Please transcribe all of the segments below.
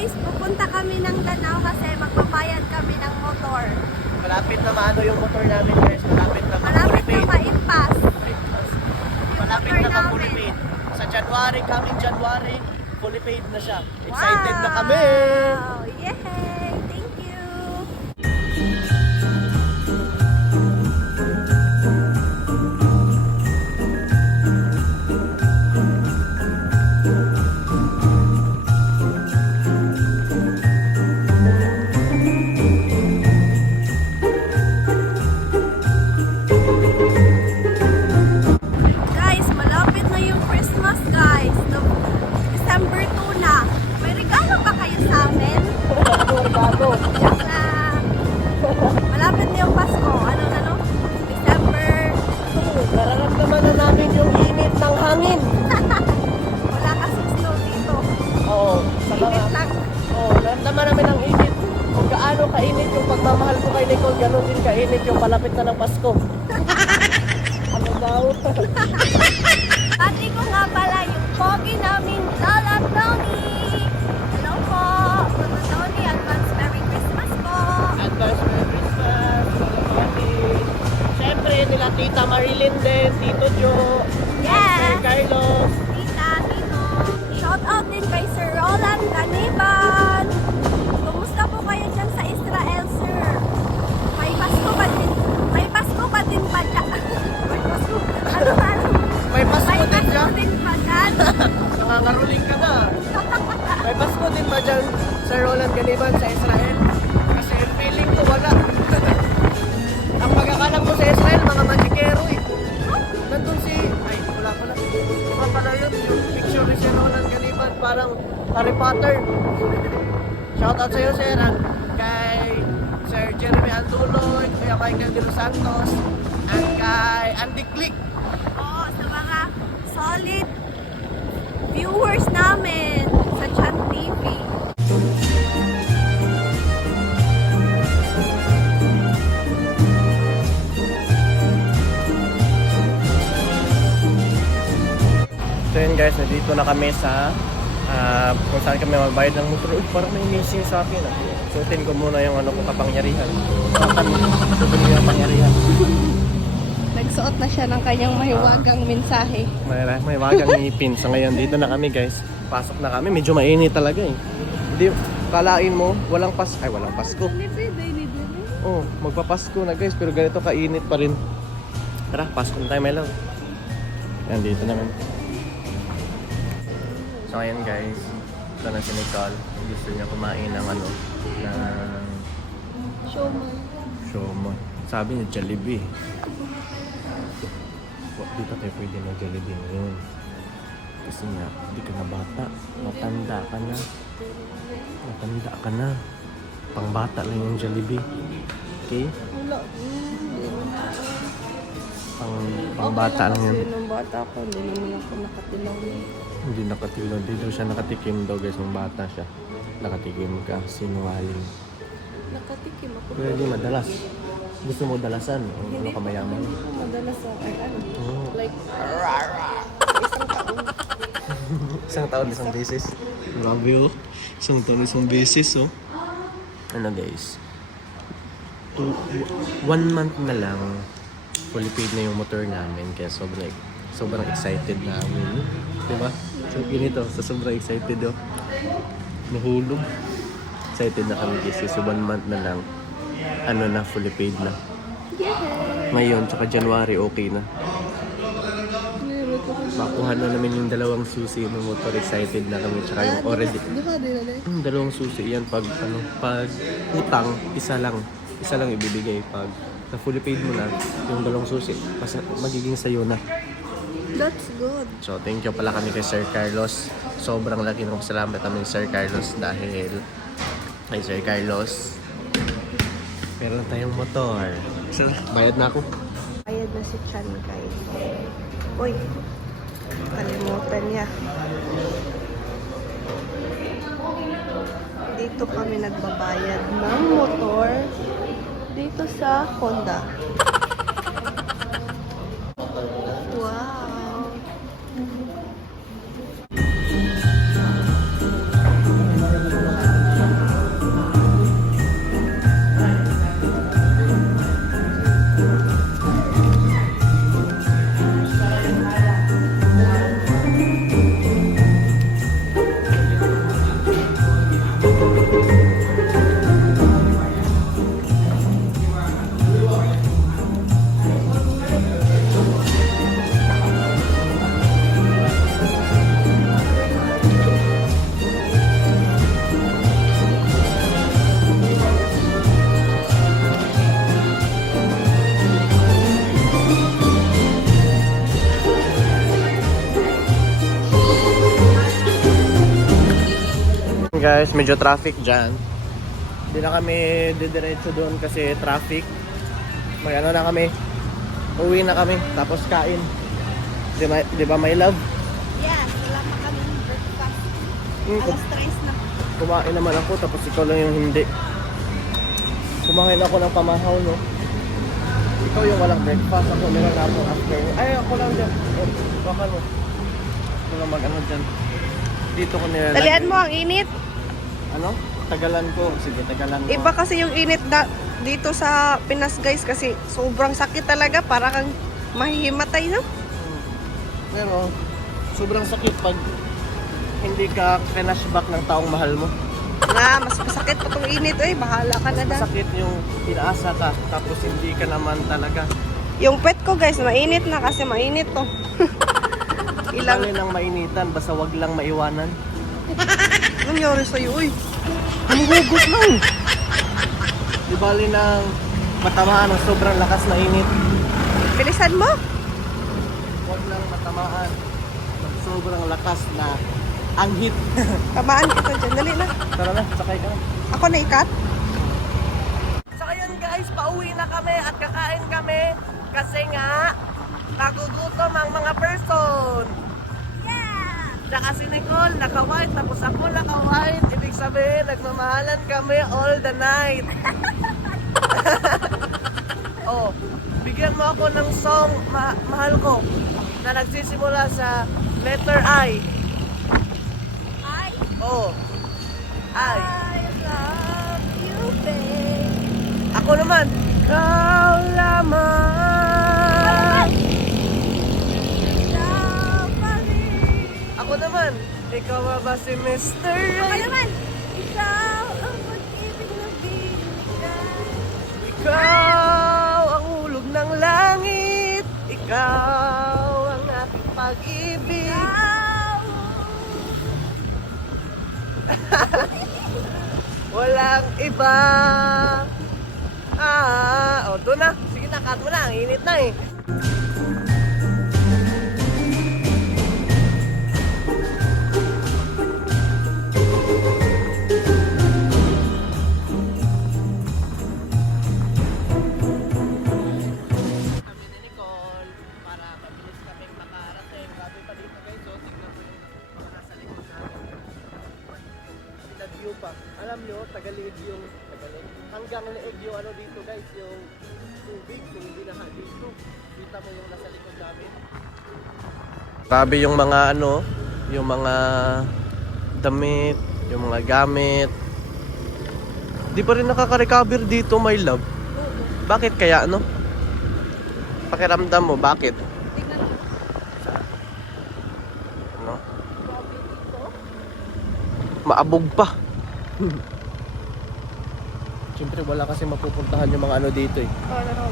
guys, pupunta kami ng Danao kasi magbabayad kami ng motor. Malapit na maano yung motor namin guys. Malapit na Malapit na ma-impass. Malapit na ma-fully paid. Sa January, coming January, fully paid na siya. Excited na kami! Wow! Yay! Thank you! Guys, malapit na yung Christmas, guys. December 2 na. May regalo ba kayo sa amin? Joke lang. Malapit na yung Pasko. Ano? December 2. Nararamdaman na namin yung init ng hangin. Wala kasing snow dito. Oo. Init lang. Oo, nararamdaman namin ang init. Kung gaano kainit yung pagmamahal ko kay Nicole, gano'n din kainit yung palapit na ng Pasko. Ano daw? Pati ko nga pala yung pogi namin, Lola Tony. Hello po, Lola Tony. Advance Merry Christmas po. Advance Merry Christmas, Lola Tony. Siyempre, nila Tita Marilyn din, Tito Joe, Yes! Sir Carlos. Tita, Tito. Shout out din kay Sir Roland Caniban. Kumusta po kayo dyan sa Israel, sir? May Pasko ba din? May Pasko ba din ba dyan? May Pasko? Ano ba? May Pasko May din Pasko dyan. din ba dyan? Nangangaruling ka na. May Pasko din ba dyan, Sir Roland Caniban, sa Israel? Kasi feeling ko wala. Ang pagkakalam ko sa Israel, mga magikero eh. Nandun si... Ay, wala pala. Iba pala yun, yung picture ni Sir Roland Caniban, parang Harry Potter. Shoutout sa'yo, Sir. At kay Sir Jeremy Antuloy, Kuya Michael De Los Santos, at kay Andy Click. Oo, sa mga solid viewers namin sa Chan TV. So yun guys, nandito na kami sa kung saan kami magbayad ng motor. Uy, parang may missing sa akin. Suotin ko muna yung ano ko kapangyarihan. Suotin ko yung kapangyarihan. Nagsuot na siya ng kanyang mahiwagang mensahe. May wagang ngipin. So ngayon, dito na kami guys. Pasok na kami. Medyo mainit talaga eh. Hindi, kalain mo, walang Pasko. Oh, magpapasko na guys. Pero ganito kainit pa rin. Tara, Pasko na tayo, my love. Yan, dito naman. So ayan guys, ito na si Nicole. Gusto niya kumain ng ano, ng Siomai. Sabi niya Jollibee. Dito tayo pwede na Jollibee ngayon. Kasi nga, hindi ka na bata. Matanda ka na. Pang bata lang yung Jollibee. Okay? Pang bata lang yun. Nung bata ko, hindi naman ako nakatilaw. Hindi nakatikim. Hindi daw siya nakatikim daw guys. Nung bata siya. Nakatikim ka. Sinungaling. Nakatikim ako. Pero hindi madalas. Gusto mo dalasan? O ano ka mayaman? Hindi ko madalas sa Oh. like, Isang taon, isang beses. Grabe oh. Isang taon, isang beses oh. Ano guys? 1 month na lang fully paid na yung motor namin. Kaya sobrang excited namin. Diba? So ganito, sobrang excited oh. Nahulog. Excited na kami guys. Kasi 1 month na lang. Ano na, fully paid na. Ngayon, tsaka January, okay na. Makuha na namin yung dalawang susi ng motor. Excited na kami. Tsaka yung already. Dalawang susi yan. Pag utang, isa lang ibibigay. Pag na fully paid mo na, yung dalawang susi, magiging sayo na. that's good. So, thank you pala kami kay Sir Carlos. Sobrang laki ng salamat kami Sir Carlos dahil kay Sir Carlos meron tayong motor. So, bayad na ako. Bayad na si Chan, guys. Uy, kalimutan niya. Dito kami nagbabayad ng motor dito sa Honda. Wow! Guys, medyo traffic dyan. Hindi na kami didiretso doon kasi traffic. May ano na kami. Uwi na kami. Tapos kain. Di ba my love? Yes, wala pa kami breakfast. Hmm, Alas 3 na. kumain naman ako tapos ikaw lang yung hindi. Kumain ako ng pamahaw, no? Ikaw yung walang breakfast. Ako meron na akong afternoon. Ay, ako lang dyan. Baka mo. Ako lang mag-ano dyan. Dito ko nilalagay. Dalian mo ang init. Ano? Tagalan ko. Sige, tagalan ko. Iba kasi yung init dito sa Pinas guys kasi sobrang sakit talaga. Para kang mahihimatay, no? Pero, sobrang sakit pag hindi ka kinashback ng taong mahal mo. Nga, mas masakit pa tong init eh. Bahala ka na dan. Masakit yung pinaasa ka, tapos hindi ka naman talaga. Yung pet ko guys, mainit na kasi mainit to. Ilang nang mainitan, basta wag lang maiwanan. Anong nangyari sa'yo, uy? Humuhugot lang. Di bali nang matamaan ng sobrang lakas na init. Bilisan mo. Wag lang matamaan ng sobrang lakas na anghit. Tamaan kita dyan. Dali na. Tara na, sakay ka na. Ako na ikat. So ayun guys, pauwi na kami at kakain kami kasi nga nagugutom ang mga person. Yeah! Tsaka si Nicole naka-white tapos ako naka-white. Ibig sabihin, nagmamahalan kami all the night. Oh, bigyan mo ako ng song mahal ko na nagsisimula sa letter I. I Oh, I. love you, babe. Ako naman, ikaw lamang. Ako naman, ikaw ba si Mr. Ako Right? naman. Ikaw ang pag-ibig na bigay. Ikaw ang hulog ng langit. Ikaw ang aking pag-ibig. Walang iba. Oh, doon na. Sige na, cut mo na. Ang init na eh. Kami ni Nicole para mabilis kaming makarating. Grabe pa dito guys. So, tignan mo yung mga nasa likod namin. View pa. Alam nyo, tagaliig yung hanggang leeg yung ano dito guys, yung tubig, yung binaha dito. Kita mo yung nasa likod namin. Grabe yung mga ano, yung mga damit, yung mga gamit. Di pa rin nakaka-recover dito, my love. Bakit kaya ano? Pakiramdam mo, bakit? Tingnan mo. Ano? Grabe dito. Maabog pa. Siyempre wala kasi mapupuntahan yung mga ano dito eh. Oh, no.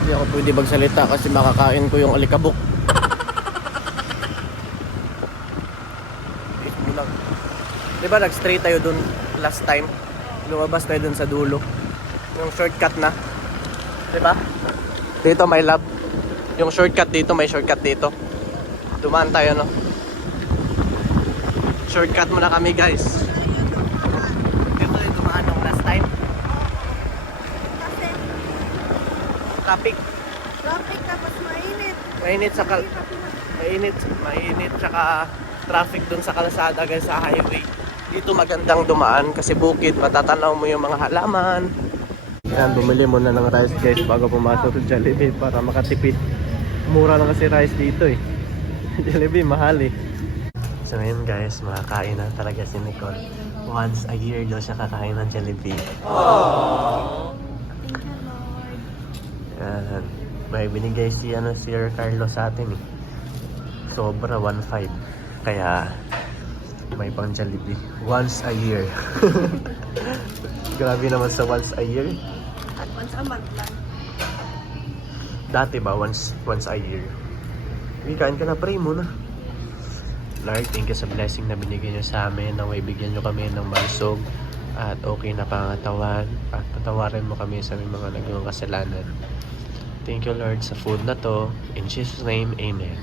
Hindi ako pwede magsalita kasi makakain ko yung alikabok. Diba nag-stray tayo dun last time? Lumabas tayo dun sa dulo. Yung shortcut na. Diba? Dito my love. Yung shortcut dito, may shortcut dito. Dumaan tayo, no? Shortcut muna kami, guys. Dito yung dumaan nung last time. Kasi Traffic. traffic tapos mainit. Mainit tsaka traffic dun sa kalsada, guys, sa highway. Dito magandang dumaan kasi bukid, matatanaw mo yung mga halaman. Yan, bumili muna ng rice guys bago pumasok sa Jollibee para makatipid. Mura lang kasi rice dito eh. Jollibee mahal eh. So ngayon guys, makakain na talaga si Nicole. Once a year daw siya kakain ng Jollibee. Thank you, Lord. Yan. May binigay si Sir Carlos sa atin eh. Sobra 1.5. Kaya may pang Jollibee. Once a year. Grabe naman sa once a year. At once a month lang. Dati ba once a year? Kain ka na, pray muna. Lord, thank you sa blessing na binigyan nyo sa amin. Naway bigyan nyo kami ng malusog at okay na pangatawan. At patawarin mo kami sa aming mga nagawang kasalanan. Thank you, Lord, sa food na to. In Jesus' name, Amen.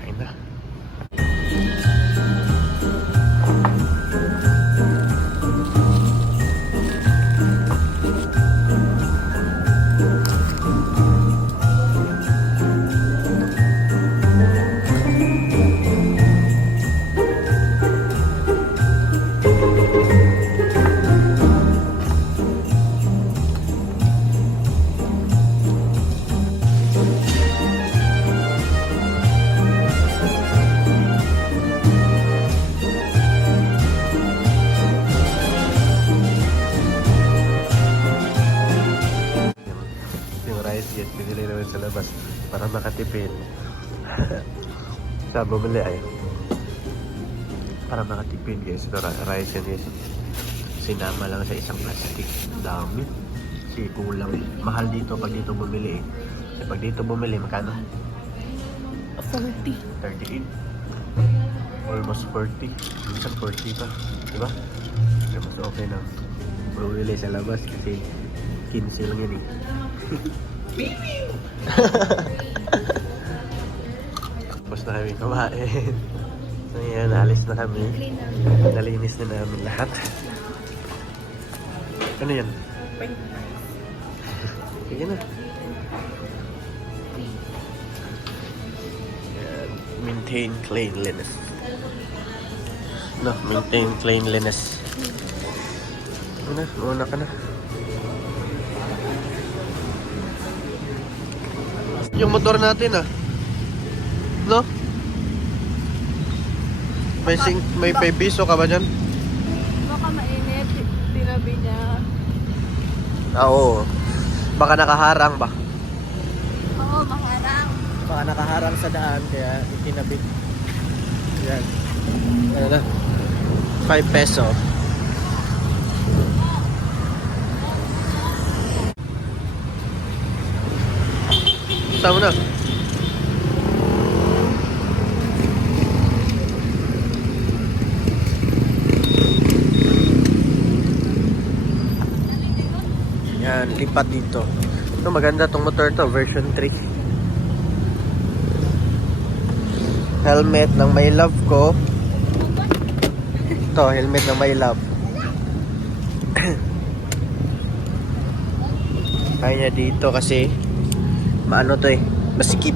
Kain na. Yung rice yet, binili naman sa labas para makatipid. Sa bumili ay para makatipid guys. Ito rice yan guys. Sinama lang sa isang plastic. Dami. Kasi kulang. Mahal dito pag dito bumili eh. Kasi pag dito bumili, magkano? 40. 38. Almost 40. Minsan 40 pa. Diba? Kaya mas okay na bumili sa labas kasi 15 lang yan eh. Tapos na kami kumain. So yan, alis na kami. Nalinis na namin lahat. Ano yan? Sige na. Yan. Maintain cleanliness. No, maintain cleanliness. Ano na, mauna ka na. Yung motor natin ah. No? May 5 piso ka ba dyan? Baka mainit. Tinabi niya. Ah, oo. Baka nakaharang ba? Oo, maharang. Baka nakaharang sa daan kaya itinabit. Yan. Ano na? 5 peso. Sama na. Yan, lipat dito. Ito, maganda tong motor to, version 3. Helmet ng my love ko. Ito, helmet ng my love. Kaya niya dito kasi maano to eh, masikip.